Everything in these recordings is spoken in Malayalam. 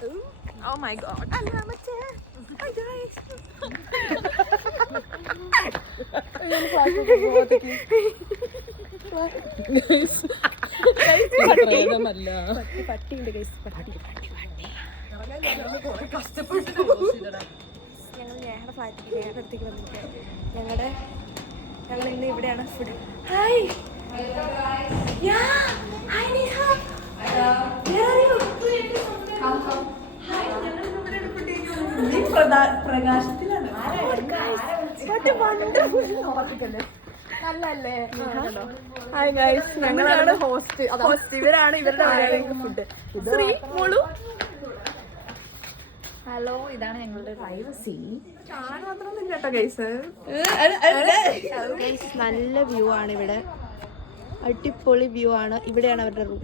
Oh my god. Hi guys. പട്ടിയുണ്ട് ഗൈസ്. ഞങ്ങൾ ഞങ്ങളുടെ ഫ്ലാറ്റിലേക്ക് ഞങ്ങളുടെ അടുത്തേക്ക് വന്നിരിക്കുകയാണ്. ഞങ്ങൾ ഇന്ന് ഇവിടെയാണ് ഫുഡ്. ഹായ് പ്രകാശത്തിലാണ്. നല്ലല്ലേ? ഹായ് ഗൈസ്, ഞങ്ങളാണ് ഹോസ്റ്റ്. ഇവരാണ് ഇവരുടെ ഫുഡ്. മോളു ഹലോ, ഇതാണ് ഞങ്ങളുടെ പ്രൈവസി. നല്ല വ്യൂ ആണ് ഇവിടെ, അടിപൊളി വ്യൂ ആണ്. ഇവിടെയാണ് അവരുടെ റൂം.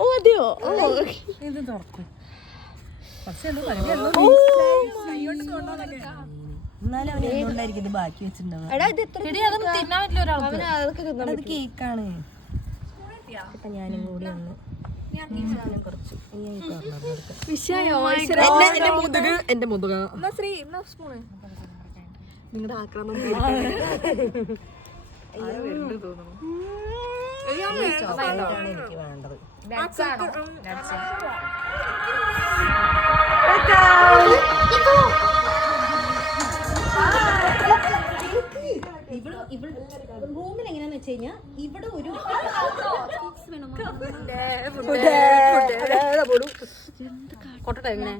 ഓ അതെയോ? ഇത് തുറക്കും. ബാക്കി വെച്ചിട്ടുണ്ടാവും. കേക്കാണ്. ഇപ്പൊ ഞാനും കൂടി ഒന്ന് എന്റെ മുതുക നിങ്ങളുടെ ആക്രമണം എനിക്ക് വേണ്ടത്. റൂമിൽ എങ്ങനെയാന്ന് വെച്ച് കഴിഞ്ഞാൽ ഇവിടെ ഒരു കൊട്ടട്ടെ എങ്ങനെ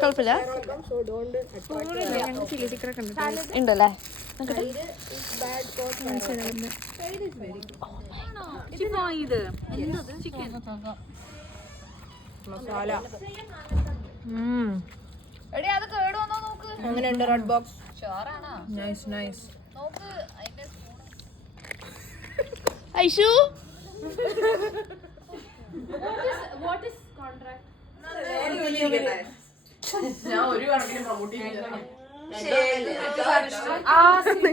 കുഴപ്പമില്ല ഉണ്ടല്ലേ. അങ്ങനെയുണ്ട് red box. Nice nice. Aishu ഞാൻ ഒരു കണക്കിന് പ്രൊമോട്ട് ചെയ്യുന്നു.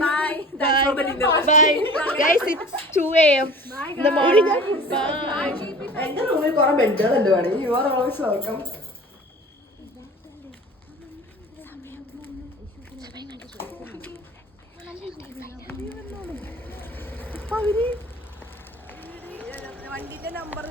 Bye. Guys, it's 2 a.m. in the morning. Bye. എന്റെ റൂമിൽ കുറെ ബെഡുകളുണ്ട്. വേണമെങ്കിൽ യു ആർ ഓൾവേസ് വെൽക്കം. വണ്ടിന്റെ നമ്പർ